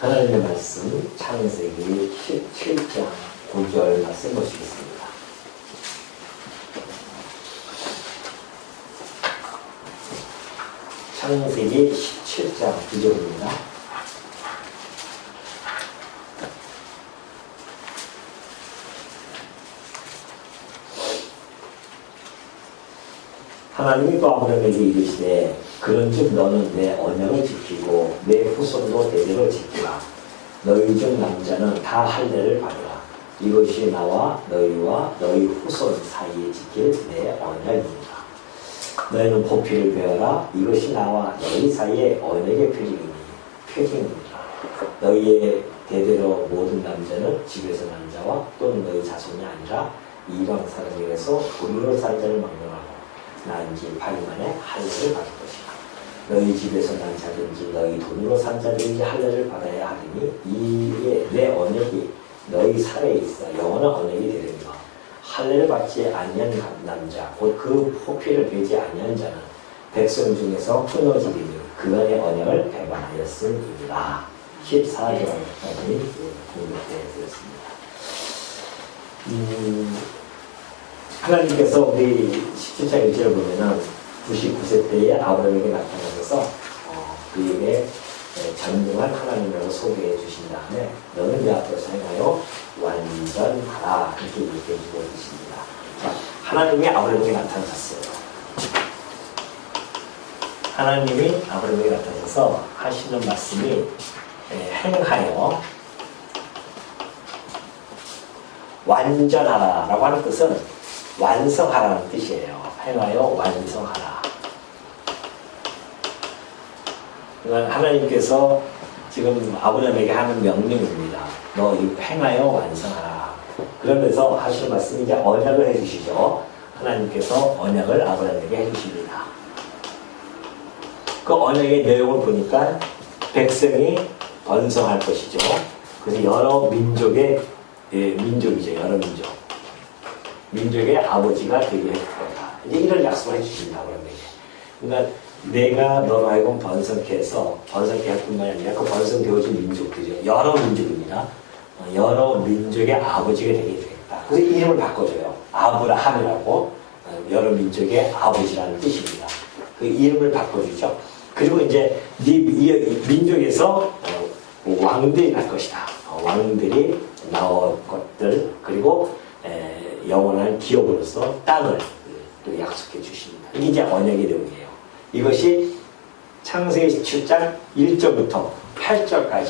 하나님의 말씀 창세기 17장 9절 말씀 보시겠습니다. 창세기 17장 9절입니다. 하나님이 또 아브라함에게 이르시되 그런즉 너는 내 언약을 지키고 내 후손도 대대로 지키라. 너희 중 남자는 다 할례를 받으라. 이것이 나와 너희와 너희 후손 사이에 지킬 내 언약입니다. 너희는 보피를 베어라. 이것이 나와 너희 사이에 언약의 표징입니다. 너희의 대대로 모든 남자는 집에서 난 자와 또는 너희 자손이 아니라 이방 사람에게서 돈으로 산 자를 막론하고 난지 8일 만에 할례를 받을 것이다. 너희 집에서 난 자든지 너희 돈으로 산 자든지 할례를 받아야 하리니 이에 내 언약이 너희 살에 있어 영원한 언약이 되리라. 할례를 받지 아니한 남자 곧 그 포피를 베지 아니한 자는 백성 중에서 끊어지리니 그간의 언약을 배반하였음이니라. 14절까지 공부해 드렸습니다. 하나님께서 우리 17장 1절을 보면은 99세 때에 아브라함에게 나타나셔서 그에게 전능한 하나님이라고 소개해 주신 다음에 너는 내 앞에서 행하여 완전하라 그렇게 얘기해 주고 계십니다. 자, 하나님이 아브라함에게 나타나셨어요. 하나님이 아브라함에게 나타나셔서 하시는 말씀이 행하여 완전하라 라고 하는 뜻은 완성하라는 뜻이에요. 행하여 완성하라. 그러니까 하나님께서 지금 아브라함에게 하는 명령입니다. 너 이거 행하여 완성하라. 그러면서 하시는 말씀이 이제 언약을 해주시죠. 하나님께서 언약을 아브라함에게 해주십니다. 그 언약의 내용을 보니까 백성이 번성할 것이죠. 그래서 여러 민족의 민족이죠. 여러 민족. 민족의 아버지가 되게 할 거다. 이제 이런 약속을 해주신다. 그러니까 내가 너로 하여금 번성케 해서 번성케 할 뿐만 아니라 그 번성되어진 민족들이죠. 여러 민족입니다. 여러 민족의 아버지가 되게 되겠다. 그래서 이름을 바꿔줘요. 아브라함이라고 여러 민족의 아버지라는 뜻입니다. 그 이름을 바꿔주죠. 그리고 이제 이 민족에서 왕들이 날 것이다. 왕들이 나올 것들 그리고 영원한 기업으로서 땅을 또 약속해 주십니다. 이게 이제 언약의 내용이에요. 이것이 창세기 17장 1절부터 8절까지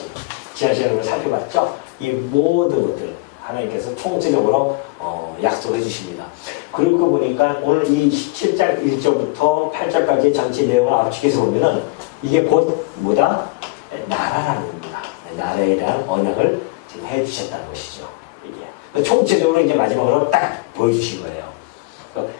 지난 시간에 우리가 살펴봤죠. 이 모든 것들 하나님께서 총체적으로 약속해 주십니다. 그리고 보니까 오늘 이 17장 1절부터 8절까지 전체 내용을 압축해서 보면은 이게 곧 뭐다? 나라라는 겁니다. 나라에 대한 언약을 지금 해 주셨다는 것이죠. 총체적으로 이제 마지막으로 딱 보여주신 거예요.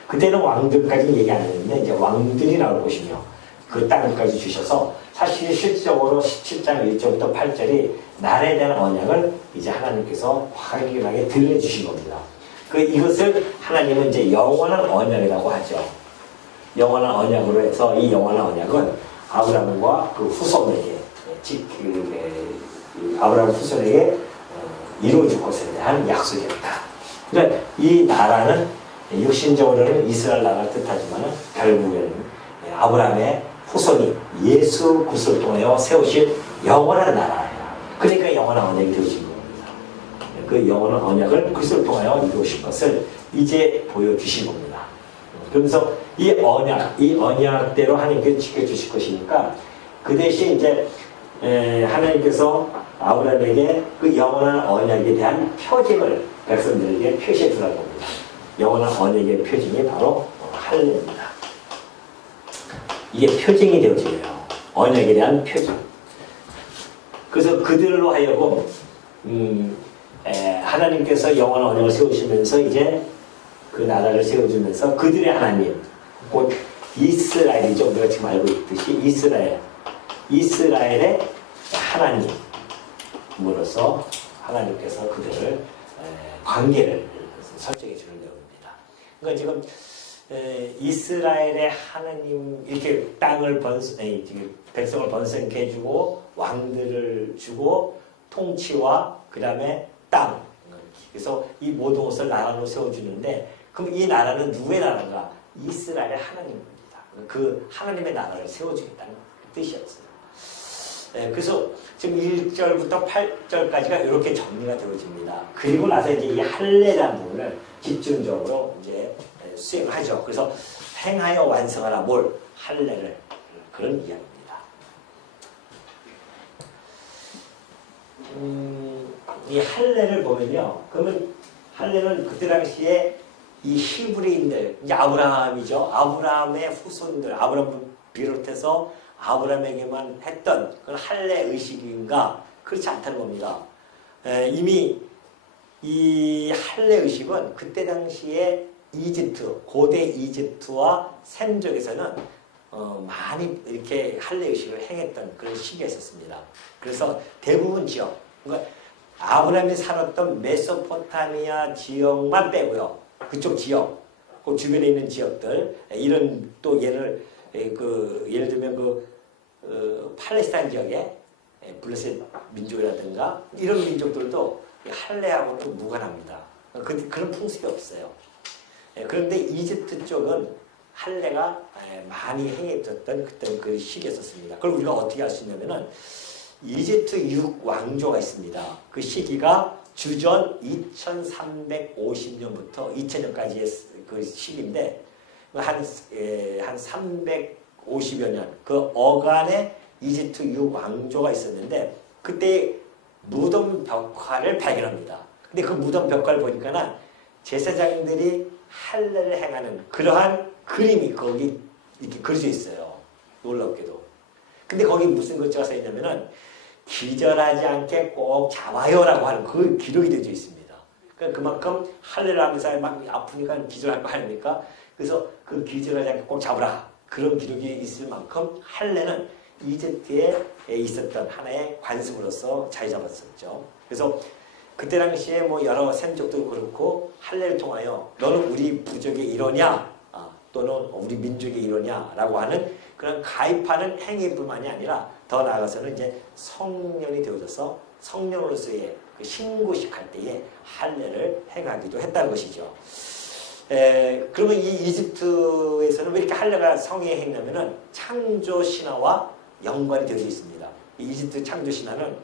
그때는 왕들까지 얘기 안 했는데 이제 왕들이 나올 것이며 그 땅까지 주셔서 사실 실질적으로 17장 1절부터 8절이 나라에 대한 언약을 이제 하나님께서 확연하게 들려주신 겁니다. 이것을 하나님은 이제 영원한 언약이라고 하죠. 영원한 언약으로 해서 이 영원한 언약은 아브라함과 그 후손에게 아브라함 후손에게 이루어질 것에 대한 약속이었다. 그러니까 이 나라는 육신적으로는 이스라엘 나라를 뜻하지만 결국에는 아브라함의 후손이 예수 그리스도를 통하여 세우실 영원한 나라예요. 그러니까 영원한 언약이 되어진 겁니다. 그 영원한 언약을 그리스도를 통하여 이루실 것을 이제 보여주신 겁니다. 그러면서 이 언약대로 하나님께서 지켜주실 것이니까 그 대신 이제 하나님께서 아브라함에게 그 영원한 언약에 대한 표징을 백성들에게 표시해 주라는 겁니다. 영원한 언약의 표징이 바로 할례입니다. 이게 표징이 되어져요. 언약에 대한 표징. 그래서 그들로 하여금 하나님께서 영원한 언약을 세우시면서 이제 그 나라를 세워주면서 그들의 하나님 곧 이스라엘이죠. 우리가 지금 알고 있듯이 이스라엘의 하나님으로서 하나님께서 그들을 관계를 설정해 주는 내용입니다. 그러니까 지금 이스라엘의 하나님 이렇게 땅을 백성을 번성케 해주고 왕들을 주고 통치와 그 다음에 땅 그래서 이 모든 것을 나라로 세워주는데 그럼 이 나라는 누구의 나라인가? 이스라엘의 하나님입니다. 그 하나님의 나라를 세워주겠다는 뜻이었어요. 그래서 지금 1절부터 8절까지가 이렇게 정리가 되어집니다. 그리고 나서 이제 이 할례라는 부분을 집중적으로 이제 수행하죠. 그래서 행하여 완성하라 뭘? 할례를 그런 이야기입니다. 이 할례를 보면요. 그러면 할례는 그때 당시에 이 히브리인들, 이제 아브라함이죠. 아브라함의 후손들, 아브라함을 비롯해서 아브라함에게만 했던 그런 할례 의식인가? 그렇지 않다는 겁니다. 이미 이 할례 의식은 그때 당시에 이집트, 고대 이집트와 셈족에서는 많이 이렇게 할례 의식을 행했던 그런 시기가 있었습니다. 그래서 대부분 지역, 그러니까 아브라함이 살았던 메소포타미아 지역만 빼고요. 그쪽 지역, 그 주변에 있는 지역들, 이런 또 예를 들면 팔레스타인 지역에 블레셋 민족이라든가 이런 민족들도 할례하고는 무관합니다. 그런 풍습이 없어요. 그런데 이집트 쪽은 할례가 많이 행해졌던 그때 그 시기였었습니다. 그걸 우리가 어떻게 알 수 있냐면은 이집트 6왕조가 있습니다. 그 시기가 주전 2350년부터 2000년까지의 그 시기인데 한 350여 년 그 어간에 이집트 6왕조가 있었는데 그때 무덤 벽화를 발견합니다. 근데 그 무덤 벽화를 보니까는 제사장들이 할례를 행하는 그러한 그림이 거기 이렇게 그려져 있어요. 놀랍게도. 근데 거기 무슨 글자가 써 있냐면은 기절하지 않게 꼭 잡아요라고 하는 그 기록이 되어 있습니다. 그러니까 그만큼 할례를 하면서 막 아프니까 기절할 거 아닙니까? 그래서 그 기절하지 않게 꼭 잡으라. 그런 기록이 있을 만큼 할례는 이집트에 있었던 하나의 관습으로서 자리 잡았었죠. 그래서 그때 당시에 뭐 여러 셈족도 그렇고 할례를 통하여 너는 우리 부족의 일원이야 또는 우리 민족의 일원이야라고 하는 그런 가입하는 행위뿐만이 아니라 더 나아가서는 이제 성년이 되어져서 성년으로서의 그 신고식할 때에 할례를 행하기도 했다는 것이죠. 그러면 이 이집트에서는 왜 이렇게 할례가 성행했냐면은 창조 신화와 연관이 되어 있습니다. 이 이집트 창조 신화는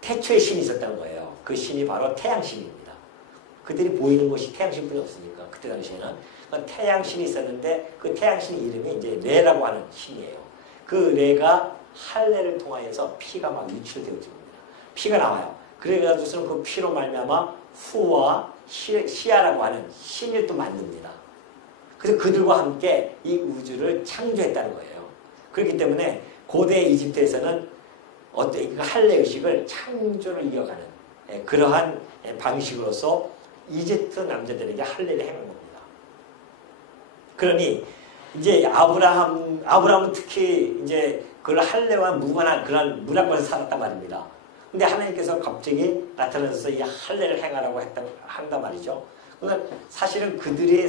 태초의 신이 있었다는 거예요. 그 신이 바로 태양신입니다. 그들이 보이는 것이 태양신뿐이 없으니까 그때 당시에는 태양신이 있었는데 그 태양신 이름이 이제 레라고 하는 신이에요. 그 레가 할례를 통하여서 피가 막 유출되어집니다. 피가 나와요. 그래가지고서는 그 피로 말미암아 후와 시아라고 하는 신을 또 만듭니다. 그래서 그들과 함께 이 우주를 창조했다는 거예요. 그렇기 때문에 고대 이집트에서는 할례 의식을 창조를 이어가는 그러한 방식으로서 이집트 남자들에게 할례를 행한 겁니다. 그러니 이제 아브라함은 특히 이제 그 할례와 무관한 그런 문화권에서 살았단 말입니다. 근데 하나님께서 갑자기 나타나서 이 할례를 행하라고 한단 말이죠. 그러니까 사실은 그들의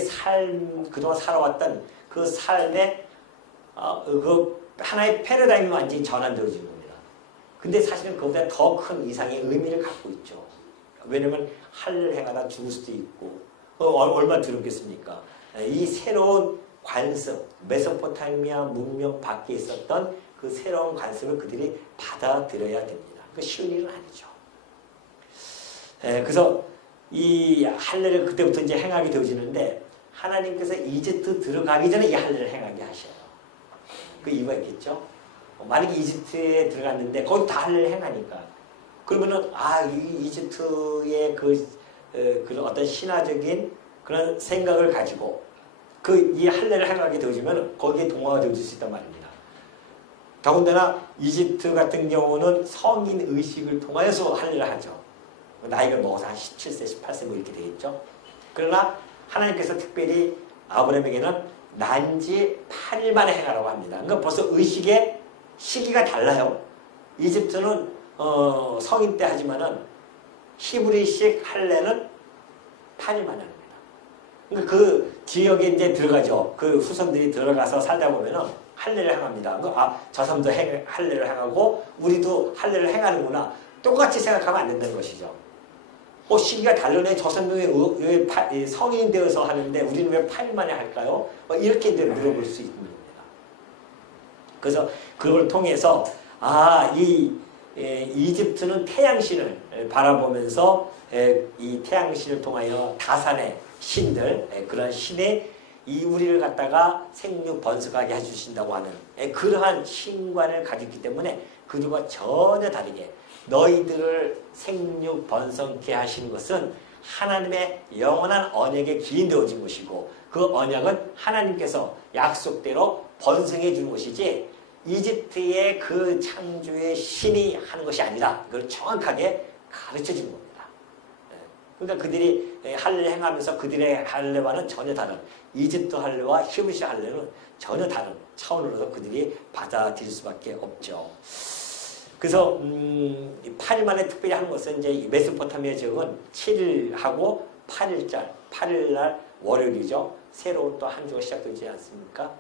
그동안 살아왔던 그 삶의 그 하나의 패러다임이 완전히 전환되어진 겁니다. 근데 사실은 그보다 더 큰 이상의 의미를 갖고 있죠. 왜냐면 할례를 행하다 죽을 수도 있고 얼마나 두렵겠습니까? 이 새로운 관습, 메소포타미아 문명 밖에 있었던 그 새로운 관습을 그들이 받아들여야 됩니다. 그 쉬운 일은 아니죠. 그래서 이 할례를 그때부터 이제 행하게 되어지는데 하나님께서 이집트 들어가기 전에 이 할례를 행하게 하셔요. 그 이유가 있겠죠. 만약에 이집트에 들어갔는데 거기 다 할례를 행하니까 그러면은 이 이집트의 그런 어떤 신화적인 그런 생각을 가지고 이 할례를 행하게 되어지면 거기에 동화가 되어질 수 있단 말입니다. 더군다나 이집트 같은 경우는 성인 의식을 통하여서 할례를 하죠. 나이가 먹어서 한 17세, 18세 뭐 이렇게 되겠죠. 그러나 하나님께서 특별히 아브라함에게는 난지 8일 만에 행하라고 합니다. 그러니까 벌써 의식의 시기가 달라요. 이집트는 성인 때 하지만은 히브리식 할례는 8일 만에 합니다. 그러니까 그 지역에 이제 들어가죠. 그 후손들이 들어가서 살다 보면은 할례를 행합니다. 저 사람도 할례를 행하고 우리도 할례를 행하는구나. 똑같이 생각하면 안 된다는 것이죠. 시기가 다르네. 저 사람이 왜 성인이 되어서 하는데 우리는 왜 8일 만에 할까요? 이렇게 이제 물어볼 수 있는 겁니다. 그래서 그걸 통해서 이집트는 태양신을 바라보면서 이 태양신을 통하여 다산의 신들, 그런 신의 이 우리를 갖다가 생육 번성하게 해주신다고 하는 그러한 신관을 가졌기 때문에 그들과 전혀 다르게 너희들을 생육 번성케 하시는 것은 하나님의 영원한 언약에 기인되어진 것이고 그 언약은 하나님께서 약속대로 번성해 주는 것이지 이집트의 그 창조의 신이 하는 것이 아니라 그걸 정확하게 가르쳐 주는 겁니다. 그러니까 그들이 할례를 행하면서 그들의 할례와는 전혀 다른 이집트 할례와 히브리식 할례는 전혀 다른 차원으로서 그들이 받아들일 수밖에 없죠. 그래서 8일 만에 특별히 하는 것은 이제 메소포타미아 지역은 7일하고 8일날 8일날 월요일이죠. 새로운 또 한 주가 시작되지 않습니까?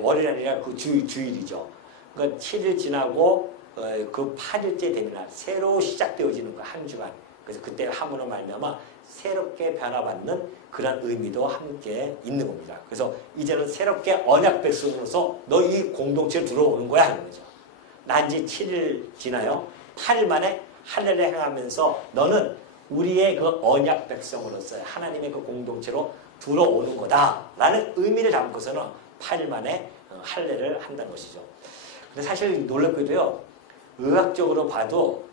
월요일이 아니라 그 주일이죠. 그러니까 7일 지나고 그 8일째 되는 날 새로 시작되어지는 거 한 주간. 그래서 그때 함으로 말미암아 새롭게 변화받는 그런 의미도 함께 있는 겁니다. 그래서 이제는 새롭게 언약 백성으로서 너 이 공동체에 들어오는 거야 하는 거죠. 난지 7일 지나요. 8일 만에 할례를 행하면서 너는 우리의 그 언약 백성으로서 하나님의 그 공동체로 들어오는 거다라는 의미를 담고서는 8일 만에 할례를 한다는 것이죠. 근데 사실 놀랍게도요. 의학적으로 봐도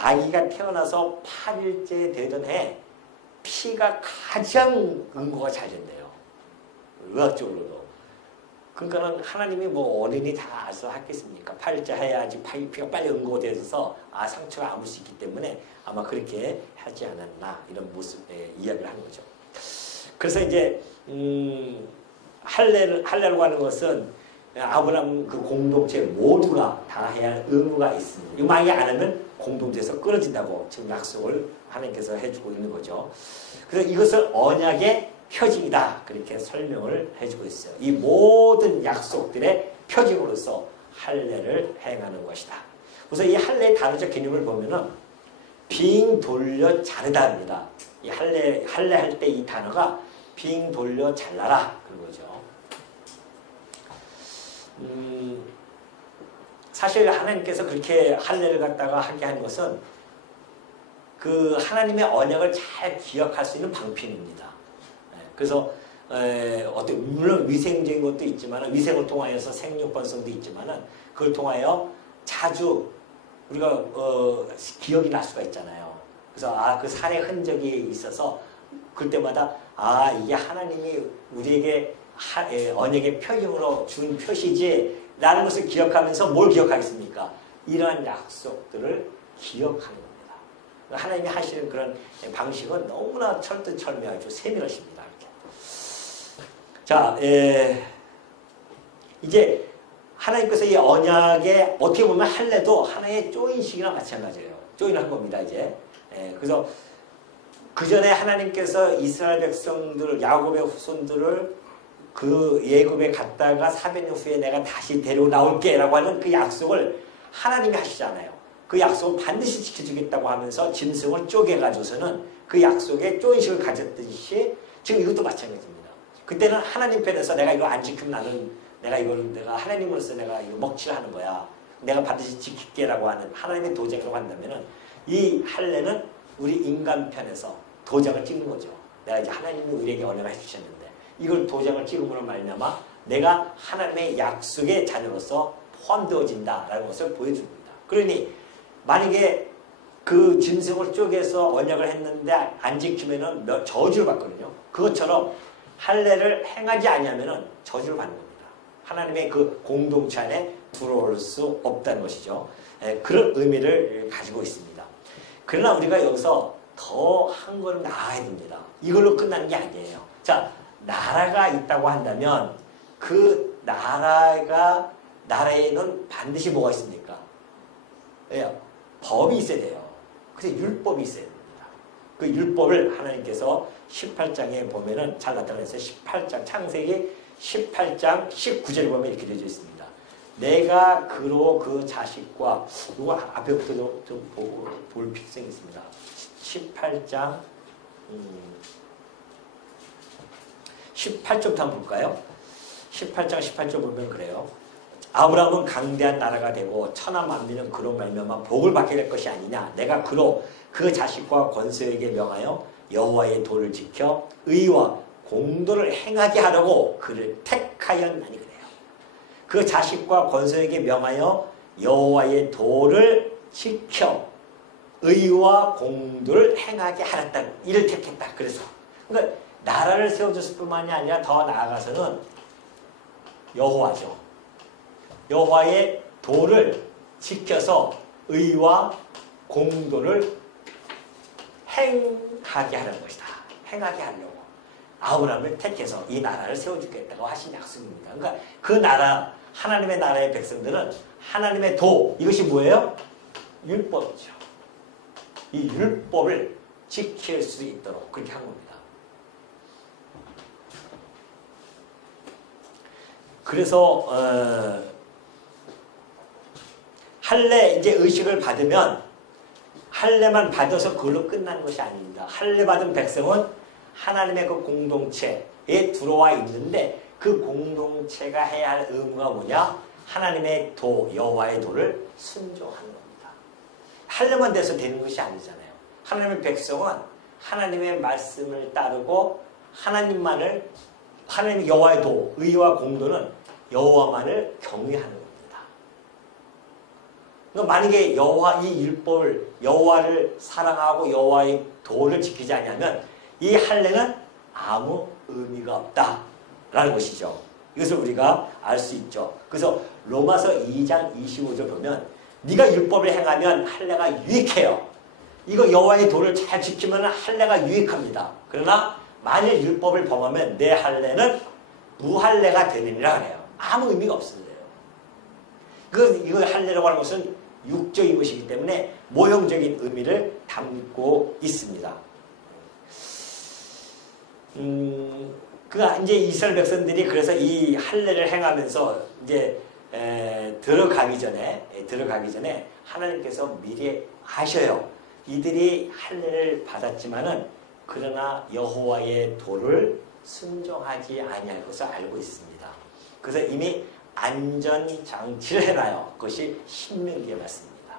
아기가 태어나서 8일째 되던 해 피가 가장 응고가 잘 된대요. 의학적으로도. 그러니까는 하나님이 뭐 어린이 다 알아서 하겠습니까? 8일째 해야지 피가 빨리 응고돼서 상처가 아물 수 있기 때문에 아마 그렇게 하지 않았나 이런 모습의 이야기를 하는 거죠. 그래서 이제 할례라고 하는 것은 아브라함 그 공동체 모두가 다 해야 할 의무가 있습니다. 이거 만약에 안 하면 공동체에서 끊어진다고 지금 약속을 하나님께서 해주고 있는 거죠. 그래서 이것을 언약의 표징이다 그렇게 설명을 해주고 있어요. 이 모든 약속들의 표징으로서 할례를 행하는 것이다. 그래서 이 할례의 단어적 개념을 보면은 빙 돌려 자르다입니다. 이 할례할 때 이 단어가 빙 돌려 잘라라 그런 거죠. 사실 하나님께서 그렇게 할례를 갖다가 하게 한 것은 그 하나님의 언약을 잘 기억할 수 있는 방편입니다. 그래서 물론 위생적인 것도 있지만 위생을 통하여서 생육 번성도 있지만 그걸 통하여 자주 우리가 기억이 날 수가 있잖아요. 그래서 그 살의 흔적이 있어서 그때마다 이게 하나님이 우리에게 언약의 표징으로 준 표시지 라는 것을 기억하면서 뭘 기억하겠습니까? 이러한 약속들을 기억하는 겁니다. 하나님이 하시는 그런 방식은 너무나 철두철미하고 세밀하십니다. 이렇게. 자, 이제 하나님께서 이 언약에 어떻게 보면 할례도 하나의 조인식이랑 마찬가지예요. 조인한 겁니다. 이제. 그래서 그 전에 하나님께서 이스라엘 백성들, 야곱의 후손들을 그 예굽에 갔다가 400년 후에 내가 다시 데리고 나올게 라고 하는 그 약속을 하나님이 하시잖아요. 그 약속을 반드시 지켜주겠다고 하면서 짐승을 쪼개가지고서는 그 약속에 조인식을 가졌듯이 지금 이것도 마찬가지입니다. 그때는 하나님 편에서 내가 이거 안 지키면 내가 하나님으로서 내가 이거 먹칠하는 거야. 내가 반드시 지킬게 라고 하는 하나님의 도장이라고 한다면은 이 할례는 우리 인간 편에서 도장을 찍는 거죠. 내가 이제 하나님이 우리에게 언약을 해주셨는데 이걸 도장을 찍음으로 말미암아 내가 하나님의 약속의 자녀로서 포함되어진다라는 것을 보여줍니다. 그러니 만약에 그 짐승을 쪼개서 언약을 했는데 안 지키면은 저주를 받거든요. 그것처럼 할례를 행하지 아니하면은 저주를 받는 겁니다. 하나님의 그 공동체 안에 들어올 수 없다는 것이죠. 그런 의미를 가지고 있습니다. 그러나 우리가 여기서 더 한 걸음 나아야 됩니다. 이걸로 끝나는 게 아니에요. 자, 나라가 있다고 한다면 그 나라에는 반드시 뭐가 있습니까? 법이 있어야 돼요. 그래서 율법이 있어야 됩니다. 그 율법을 하나님께서 18장에 보면은 잘 나타내서 18장 창세기 18장 19절에 보면 이렇게 되어 있습니다. 내가 그로 그 자식과 이거 앞에부터 좀 볼 필요성이 있습니다. 18장 18절부터 한번 볼까요? 18장 18절 보면 그래요. 아브라함은 강대한 나라가 되고 천하 만민은 그로 말미암아 복을 받게 될 것이 아니냐. 내가 그로 그 자식과 권세에게 명하여 여호와의 도를 지켜 의와 공도를 행하게 하려고 그를 택하였나니 그래요. 그 자식과 권세에게 명하여 여호와의 도를 지켜 의와 공도를 행하게 하였다. 이를 택했다. 그래서 그러니까 나라를 세워줬을 뿐만이 아니라 더 나아가서는 여호와죠. 여호와의 도를 지켜서 의와 공도를 행하게 하는 것이다. 행하게 하려고 아브라함을 택해서 이 나라를 세워주겠다고 하신 약속입니다. 그러니까 그 나라, 하나님의 나라의 백성들은 하나님의 도, 이것이 뭐예요? 율법이죠. 이 율법을 지킬 수 있도록 그렇게 한 겁니다. 그래서 할례 이제 의식을 받으면 할례만 받아서 그걸로 끝나는 것이 아닙니다. 할례 받은 백성은 하나님의 그 공동체에 들어와 있는데 그 공동체가 해야 할 의무가 뭐냐? 하나님의 도, 여호와의 도를 순종하는 겁니다. 할례만 돼서 되는 것이 아니잖아요. 하나님의 백성은 하나님의 말씀을 따르고 하나님의 여호와의 도, 의와 공도는 여호와만을 경외하는 겁니다. 그러니까 만약에 이 율법을 여호와를 사랑하고 여호와의 도를 지키지 않으면 이 할례는 아무 의미가 없다라는 것이죠. 이것을 우리가 알 수 있죠. 그래서 로마서 2장 25절 보면 네가 율법을 행하면 할례가 유익해요. 이거 여호와의 도를 잘 지키면 할례가 유익합니다. 그러나 만일 율법을 범하면 내 할례는 무할례가 되느니라 그래요. 아무 의미가 없어요. 이거 할례라고 하는 것은 육적인 것이기 때문에 모형적인 의미를 담고 있습니다. 이제 이스라엘 백성들이 그래서 이 할례를 행하면서 이제 들어가기 전에 하나님께서 미리 아셔요. 이들이 할례를 받았지만은 그러나 여호와의 도를 순종하지 아니할 것을 알고 있습니다. 그래서 이미 안전장치를 해놔요. 그것이 신명기에 맞습니다.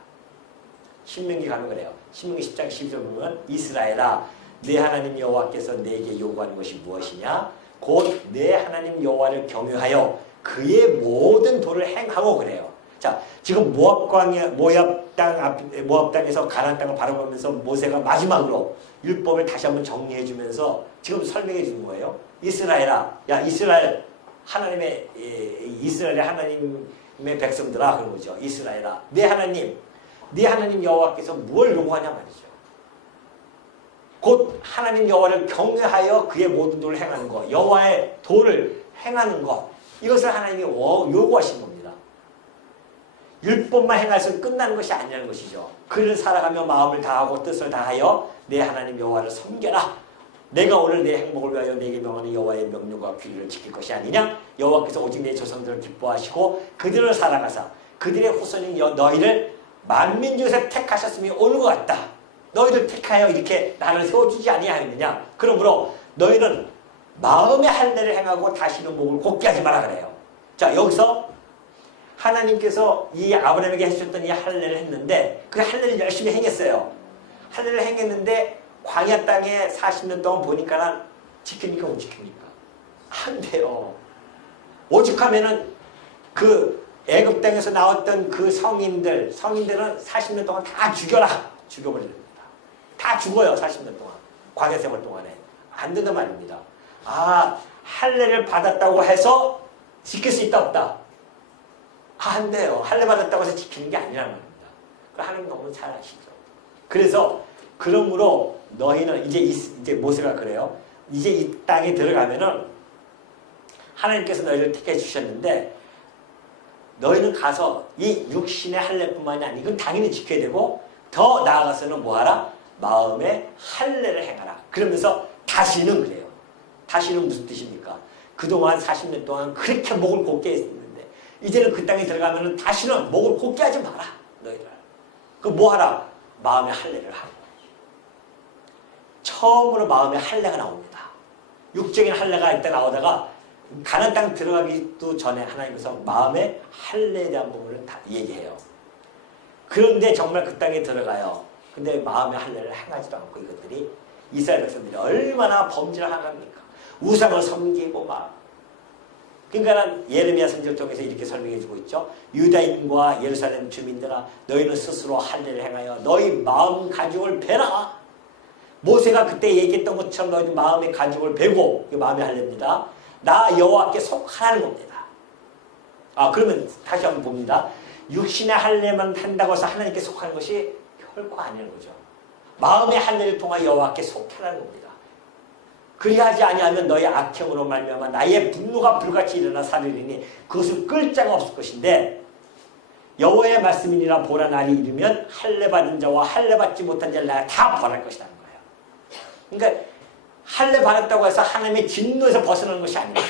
신명기 가면 그래요. 신명기 10장 12절 보면 이스라엘아 내 하나님 여호와께서 내게 요구하는 것이 무엇이냐? 곧 내 하나님 여호와를 경외하여 그의 모든 도를 행하고 그래요. 자, 지금 모압 땅에서 가나안 땅을 바라보면서 모세가 마지막으로 율법을 다시 한번 정리해 주면서 지금 설명해 주는 거예요. 이스라엘아, 야 이스라엘의 하나님의 백성들아 그런 거죠. 이스라엘아, 네 하나님 여호와께서 뭘 요구하냐 말이죠. 곧 하나님 여호와를 경외하여 그의 모든 도를 행하는 것, 여호와의 도를 행하는 것, 이것을 하나님이 요구하신 겁니다. 율법만 행해서 끝나는 것이 아니라는 것이죠. 그를 살아가며 마음을 다하고 뜻을 다하여 내 하나님 여호와를 섬겨라. 내가 오늘 내 행복을 위하여 내게 명하는 여호와의 명령과 규례를 지킬 것이 아니냐? 여호와께서 오직 내 조상들을 기뻐하시고 그들을 사랑하사 그들의 후손인 너희를 만민 중에서 택하셨음이 옳은 것 같다. 너희를 택하여 이렇게 나를 세워주지 아니하였느냐? 그러므로 너희는 마음의 할례를 행하고 다시는 목을 곧게 하지 마라 그래요. 자, 여기서 하나님께서 이 아브라함에게 해주셨던 이 할례를 했는데 그 할례를 열심히 행했어요. 할례를 행했는데 광야 땅에 40년 동안 보니까는 지킵니까 못 지킵니까? 안 돼요. 오죽하면은 그 애굽 땅에서 나왔던 그 성인들은 40년 동안 다 죽여버립니다. 다 죽어요. 40년 동안. 광야 생활 동안에. 안 된단 말입니다. 할례를 받았다고 해서 지킬 수 있다 없다? 안 돼요. 할례 받았다고 해서 지키는 게 아니라는 겁니다. 하나님 너무 잘 아시죠. 그래서 그러므로 너희는 이제 모세가 그래요. 이제 이 땅에 들어가면은 하나님께서 너희를 택해 주셨는데 너희는 가서 이 육신의 할례뿐만이 아니고 이건 당연히 지켜야 되고 더 나아가서는 뭐하라? 마음에 할례를 행하라. 그러면서 다시는 그래요. 다시는 무슨 뜻입니까? 그동안 40년 동안 그렇게 목을 곧게 했는데 이제는 그 땅에 들어가면 다시는 목을 곧게 하지 마라. 너희들. 그 뭐 하라? 마음의 할례를 하고. 처음으로 마음의 할례가 나옵니다. 육적인 할례가 이때 나오다가 가나안 땅 들어가기도 전에 하나님께서 마음의 할례에 대한 부분을 다 얘기해요. 그런데 정말 그 땅에 들어가요. 근데 마음의 할례를 행하지도 않고 이것들이 이스라엘 백성들이 얼마나 범죄를 하랍니까? 우상을 섬기고 막. 그러니까 예레미야 선지자 쪽에서 이렇게 설명해 주고 있죠. 유다인과 예루살렘 주민들아 너희는 스스로 할례를 행하여 너희 마음 가죽을 베라. 모세가 그때 얘기했던 것처럼 너희 마음의 가죽을 베고 이게 마음의 할례입니다. 나 여호와께 속하라는 겁니다. 그러면 다시 한번 봅니다. 육신의 할례만 한다고 해서 하나님께 속하는 것이 결코 아니라는 거죠. 마음의 할례를 통하여 여호와께 속하라는 겁니다. 그리하지 아니하면 너희 악행으로 말미암아 나의 분노가 불같이 일어나 사르리니 그것을 끌 자가 없을 것인데 여호와의 말씀이니라 보라 날이 이르면 할례 받은 자와 할례 받지 못한 자를 내가 다 벌할 것이라는 거예요. 그러니까 할례 받았다고 해서 하나님의 진노에서 벗어나는 것이 아닙니다.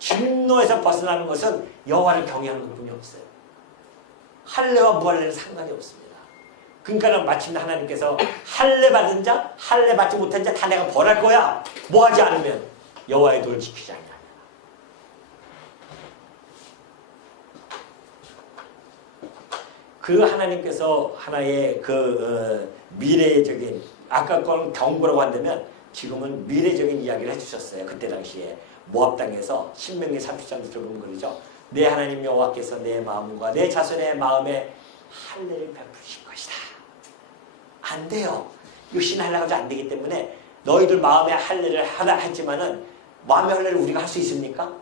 진노에서 벗어나는 것은 여호와를 경외하는 것뿐이 없어요. 할례와 무할례는 상관이 없습니다. 그러니까 마침내 하나님께서 할례 받은 자, 할례 받지 못한 자 다 내가 벌할 거야. 뭐 하지 않으면 여호와의 도를 지키지 않냐. 그 하나님께서 하나의 미래적인 아까 거는 경고라고 한다면 지금은 미래적인 이야기를 해주셨어요. 그때 당시에 모압 땅에서 신명기 30장 들어보면 그러죠. 내 하나님 여호와께서 내 마음과 내 자손의 마음에 할례를 베푸실 것이다. 안 돼요. 육신 할례가 안 되기 때문에 너희들 마음의 할례를 하라 하지만은 마음의 할례를 우리가 할 수 있습니까?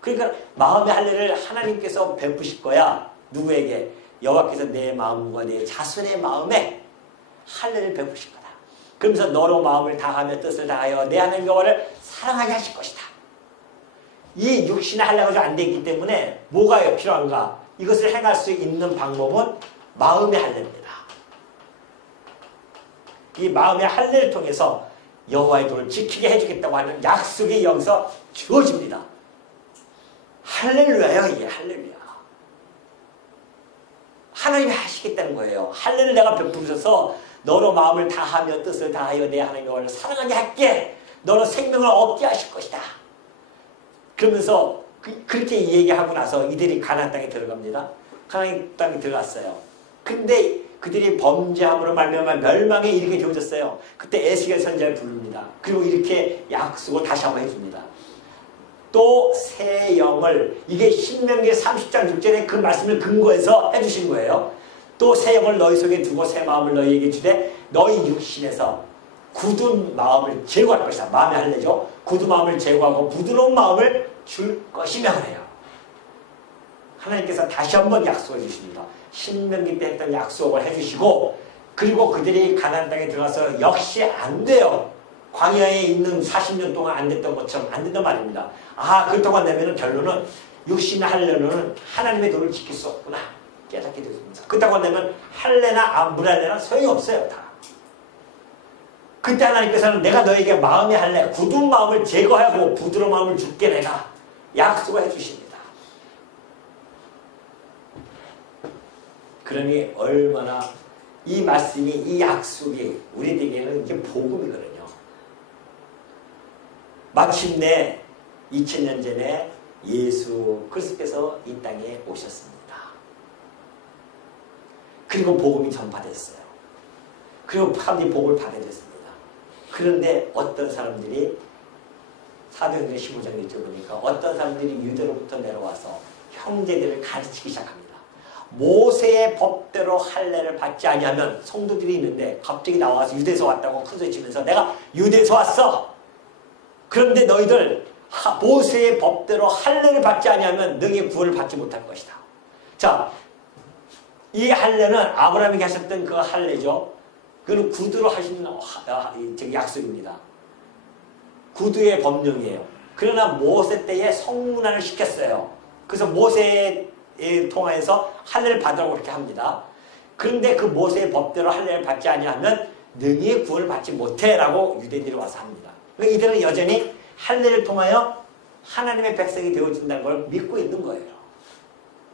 그러니까 마음의 할례를 하나님께서 베푸실 거야. 누구에게? 여호와께서 내 마음과 내 자손의 마음에 할례를 베푸실 거다. 그러면서 너로 마음을 다하며 뜻을 다하여 내 하나님 여호와를 사랑하게 하실 것이다. 이 육신의 할례가 안 되기 때문에 뭐가 필요한가? 이것을 행할 수 있는 방법은 마음의 할례입니다. 이 마음의 할례를 통해서 여호와의 도를 지키게 해주겠다고 하는 약속이 여기서 주어집니다. 할렐루야요. 이게 할렐루야. 하나님이 하시겠다는 거예요. 할례를 내가 베푸셔서 너로 마음을 다하며 뜻을 다하여 내 하나님 여호와를 사랑하게 할게. 너로 생명을 얻게 하실 것이다. 그러면서 그렇게 얘기하고 나서 이들이 가나안 땅에 들어갑니다. 가나안 땅에 들어갔어요. 근데 그들이 범죄함으로 말미암아 멸망에 이르게 되어졌어요. 그때 에스겔 선지자를 부릅니다. 그리고 이렇게 약속을 다시 한번 해줍니다. 또 새 영을, 이게 신명기 30장 6절에 그 말씀을 근거해서 해주신 거예요. 또 새 영을 너희 속에 두고 새 마음을 너희에게 주되 너희 육신에서 굳은 마음을 제거할 것이다. 마음의 할례죠. 굳은 마음을 제거하고 부드러운 마음을 줄 것이며 그래요. 하나님께서 다시 한번 약속해 주십니다. 신명기 때 했던 약속을 해주시고 그리고 그들이 가나안 땅에 들어가서 역시 안 돼요. 광야에 있는 40년 동안 안 됐던 것처럼 안 된단 말입니다. 그렇다고 한다면 결론은 육신의 할례는 하나님의 도를 지킬 수 없구나 깨닫게 되었습니다. 그렇다고 한다면 할례나 무할례나 소용이 없어요. 다. 그때 하나님께서는 내가 너에게 마음의 할례, 굳은 마음을 제거하고 부드러운 마음을 줄게 내가 약속을 해주십니다. 그러니 얼마나 이 말씀이, 이 약속이 우리에게는 이게 복음이거든요. 마침내 2000년 전에 예수 그리스도께서 이 땅에 오셨습니다. 그리고 복음이 전파됐어요. 그리고 사람들이 복음을 받게 됐습니다. 그런데 어떤 사람들이 사도행전 15장 1절 보니까 어떤 사람들이 유대로부터 내려와서 형제들을 가르치기 시작합니다. 모세의 법대로 할례를 받지 아니하면 성도들이 있는데 갑자기 나와서 유대에서 왔다고 큰소리 치면서 내가 유대에서 왔어. 그런데 너희들 모세의 법대로 할례를 받지 아니하면 너희의 구원을 받지 못할 것이다. 자, 이 할례는 아브라함에게 하셨던 그 할례죠. 그는 구두로 하시는 약속입니다. 구두의 법령이에요. 그러나 모세 때에 성문화를 시켰어요. 그래서 모세에 통하여서 할례를 받으라고 그렇게 합니다. 그런데 그 모세의 법대로 할례를 받지 아니하면 능히 구원을 받지 못해라고 유대인들이 와서 합니다. 그러니까 이들은 여전히 할례를 통하여 하나님의 백성이 되어진다는 걸 믿고 있는 거예요.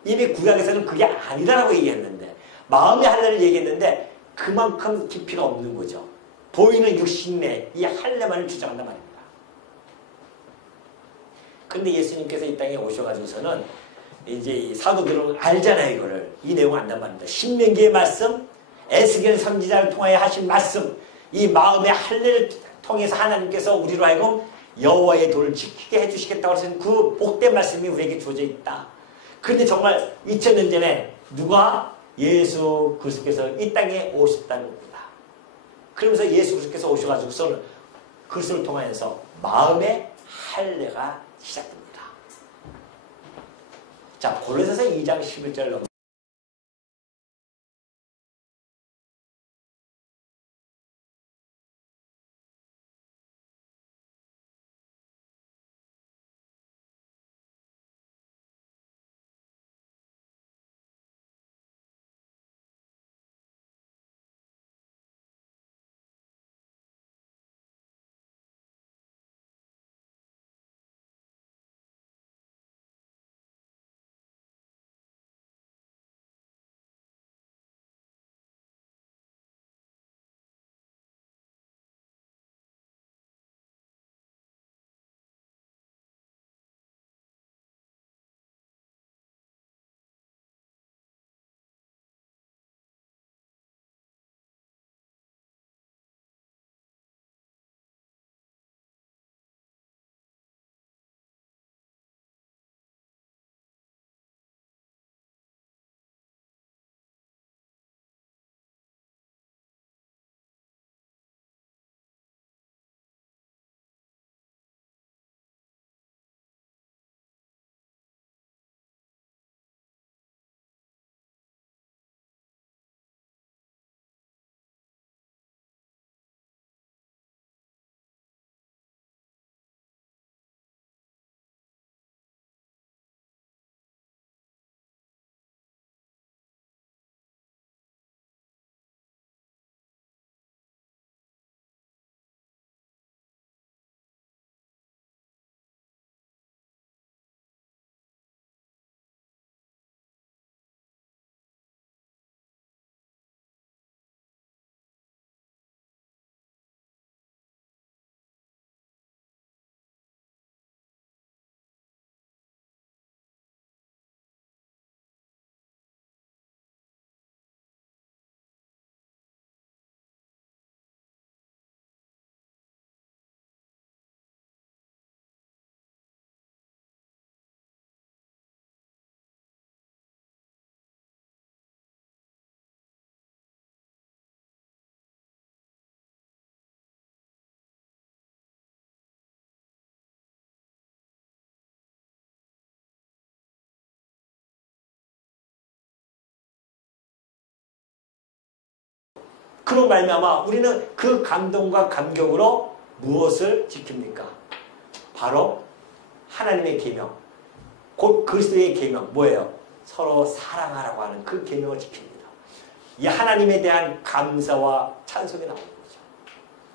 이미 구약에서는 그게 아니다라고 얘기했는데, 마음의 할례를 얘기했는데 그만큼 깊이가 없는 거죠. 보이는 육신의 이 할례만을 주장한단 말입니다. 그런데 예수님께서 이 땅에 오셔가지고서는 이제 이 사도들은 알잖아요. 이거를. 이 내용 안단 말입니다. 신명기의 말씀, 에스겔 선지자를 통하여 하신 말씀, 이 마음의 할례를 통해서 하나님께서 우리로 하여금 여호와의 도를 지키게 해주시겠다고 하신 그 복된 말씀이 우리에게 주어져 있다. 그런데 정말 2000년 전에 누가? 예수 그리스도께서 이 땅에 오셨다는 겁니다. 그러면서 예수 그리스도께서 오셔가지고서는 그리스도를 통하여서 마음의 할례가 시작됩니다. 자, 고린도서 2장 11절 넘 그로 말미암아 우리는 그 감동과 감격으로 무엇을 지킵니까? 바로 하나님의 계명, 곧 그리스도의 계명, 뭐예요? 서로 사랑하라고 하는 그 계명을 지킵니다. 이 하나님에 대한 감사와 찬송이 나오는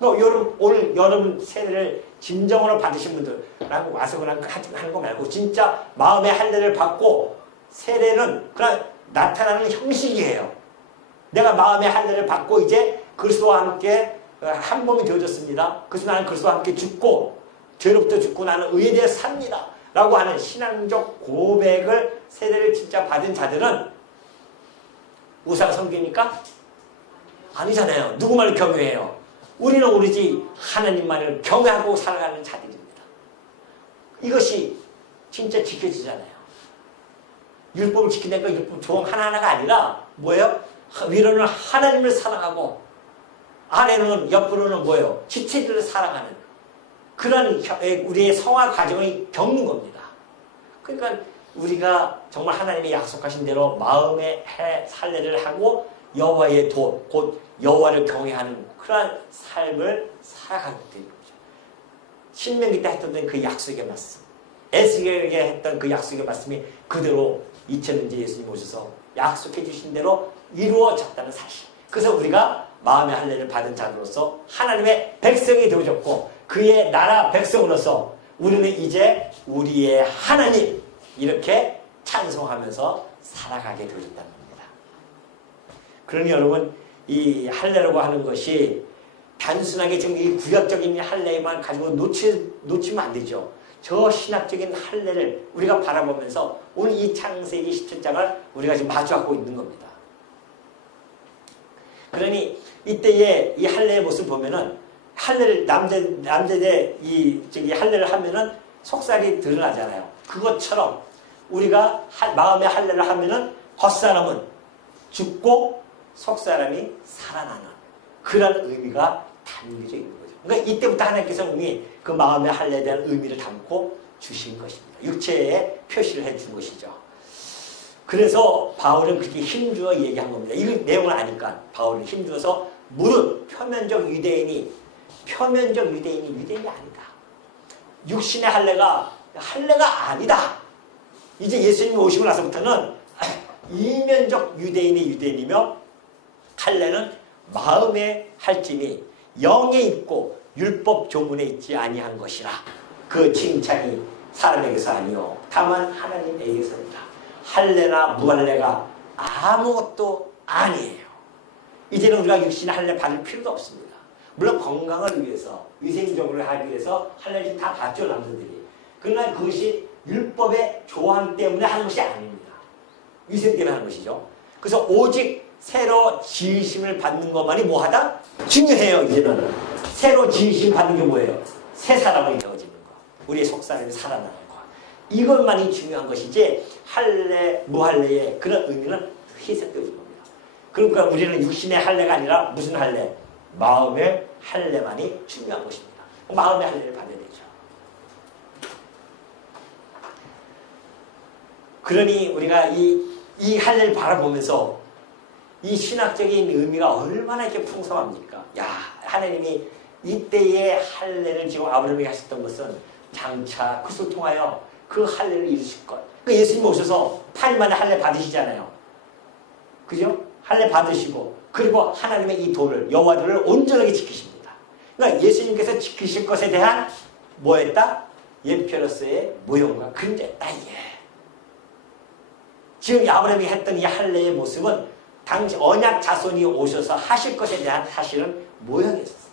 거죠. 오늘 여러분 세례를 진정으로 받으신 분들랑 와서 그냥 하는 거 말고 진짜 마음의 할례를 받고, 세례는 그냥 나타나는 형식이에요. 내가 마음의 할례를 받고 이제 그리스도와 함께 한 몸이 되어졌습니다. 그래서 나는 그리스도와 함께 죽고 죄로부터 죽고 나는 의에 대해 삽니다 라고 하는 신앙적 고백을, 세례를 진짜 받은 자들은 우상 섬깁니까? 아니잖아요. 누구만을 경외해요? 우리는 오로지 하나님만을 경외하고 살아가는 자들입니다. 이것이 진짜 지켜지잖아요. 율법을 지킨다니까 율법 조항 하나하나가 아니라 뭐예요? 위로는 하나님을 사랑하고 아래는, 옆으로는 뭐예요? 지체들을 사랑하는 그런 우리의 성화 과정을 겪는 겁니다. 그러니까 우리가 정말 하나님의 약속하신 대로 마음의 할례를 하고 여호와의 도, 곧 여호와를 경외하는 그러한 삶을 살아가는 것들인 거죠. 신명기 때 했던 그 약속의 말씀, 에스겔에게 했던 그 약속의 말씀이 그대로 2000년 뒤에 예수님 오셔서 약속해 주신 대로 이루어졌다는 사실. 그래서 우리가 마음의 할례를 받은 자로서 하나님의 백성이 되어졌고 그의 나라 백성으로서 우리는 이제 우리의 하나님 이렇게 찬송하면서 살아가게 되어졌다는 겁니다. 그러니 여러분 이 할례라고 하는 것이 단순하게 지금 이 구약적인 할례만 가지고 놓치면 안 되죠. 저 신학적인 할례를 우리가 바라보면서 오늘 이 창세기 17장을 우리가 지금 마주하고 있는 겁니다. 그러니 이때의 이 할례의 모습을 보면은 할례를 남자들 저기 할례를 하면은 속살이 드러나잖아요. 그것처럼 우리가 마음의 할례를 하면은 겉사람은 죽고 속사람이 살아나는 그런 의미가 담겨져 있는 거죠. 그러니까 이때부터 하나님께서 이미 그 마음의 할례에 대한 의미를 담고 주신 것입니다. 육체에 표시를 해준 것이죠. 그래서 바울은 그렇게 힘주어 얘기한 겁니다. 이 내용을 아니까 바울은 힘주어서 무릇 표면적 유대인이 아니다. 육신의 할례가 아니다. 이제 예수님이 오시고 나서부터는 이면적 유대인이 유대인이며 할례는 마음에 할지니 영에 있고 율법 조문에 있지 아니한 것이라. 그 칭찬이 사람에게서 아니요 다만 하나님에게서입니다. 할례나 무할례가 아무것도 아니에요. 이제는 우리가 육신의 할례 받을 필요도 없습니다. 물론 건강을 위해서 위생적으로 하기 위해서 할례를 다 받죠 남자들이. 그러나 그것이 율법의 조항 때문에 하는 것이 아닙니다. 위생 때문에 하는 것이죠. 그래서 오직 새로 지으심을 받는 것만이 뭐하다? 중요해요. 이제는 새로 지으심 받는 게 뭐예요? 새 사람이 되어지는 것, 우리의 속사람이 살아나는 것, 이것만이 중요한 것이지 할례, 무할례의 그런 의미는 희석되어진 겁니다. 그러니까 우리는 육신의 할례가 아니라 무슨 할례? 마음의 할례만이 중요한 것입니다. 마음의 할례를 받아야 되죠. 그러니 우리가 이 할례를 바라보면서 이 신학적인 의미가 얼마나 이렇게 풍성합니까? 야, 하나님이 이때의 할례를 지금 아브라함에게 하셨던 것은 장차 그것을 통하여 그 할례를 이루실 것. 그러니까 예수님 오셔서 8일 만에 할례 받으시잖아요. 그죠? 할례 받으시고 그리고 하나님의 이 도를 여호와를 온전하게 지키십니다. 그러니까 예수님께서 지키실 것에 대한 뭐였다? 예표로서의 모형과 그림자였다. 지금 아브라함이 했던 이 할례의 모습은 당시 언약 자손이 오셔서 하실 것에 대한 사실은 모형이었어요.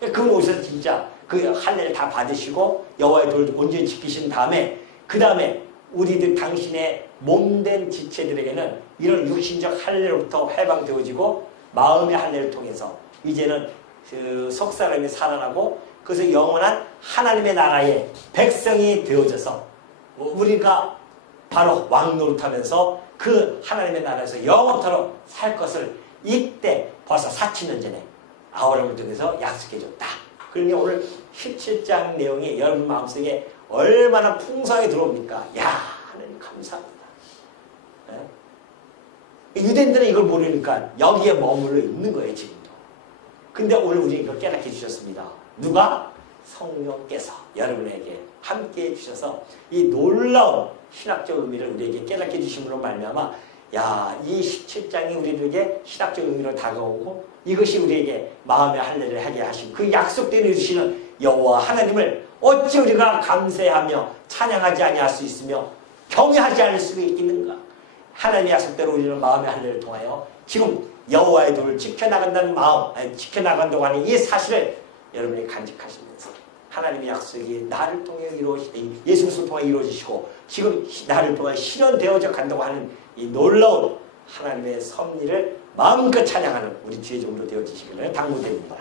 그분 오셔서 진짜 그 할례를 다 받으시고 여호와의 도를 온전히 지키신 다음에 그 다음에 우리들 당신의 몸된 지체들에게는 이런 육신적 할례로부터 해방되어지고 마음의 할례를 통해서 이제는 그 속사람이 살아나고 그래서 영원한 하나님의 나라의 백성이 되어져서 우리가 바로 왕노릇하면서 그 하나님의 나라에서 영원토록 살 것을 이때 벌써 4,000년 전에 아브라함을 통해서 약속해줬다. 그러니 오늘 17장 내용이 여러분 마음속에 얼마나 풍성하게 들어옵니까? 야, 하나님 감사합니다. 네? 유대인들은 이걸 모르니까 여기에 머물러 있는 거예요, 지금도. 근데 오늘 우리 이걸 깨닫게 해주셨습니다. 누가? 성령께서 여러분에게 함께 해주셔서 이 놀라운 신학적 의미를 우리에게 깨닫게 해주심으로 말미암아 야, 이 17장이 우리들에게 신학적 의미로 다가오고 이것이 우리에게 마음의 할례를 하게 하신 그 약속대로 해주시는 여호와 하나님을 어찌 우리가 감사하며 찬양하지 아니할 수 있으며 경외하지 않을 수 있는가? 하나님의 약속대로 우리는 마음의 할례를 통하여 지금 여호와의 도를 지켜나간다는 마음, 지켜나간다고 하는 이 사실을 여러분이 간직하시면서 하나님의 약속이 나를 통해 예수 그리스도를 통해 이루어지시고 지금 나를 통해 실현되어져 간다고 하는 이 놀라운 하나님의 섭리를 마음껏 찬양하는 우리 주의 종으로 되어지시기를 당부드립니다.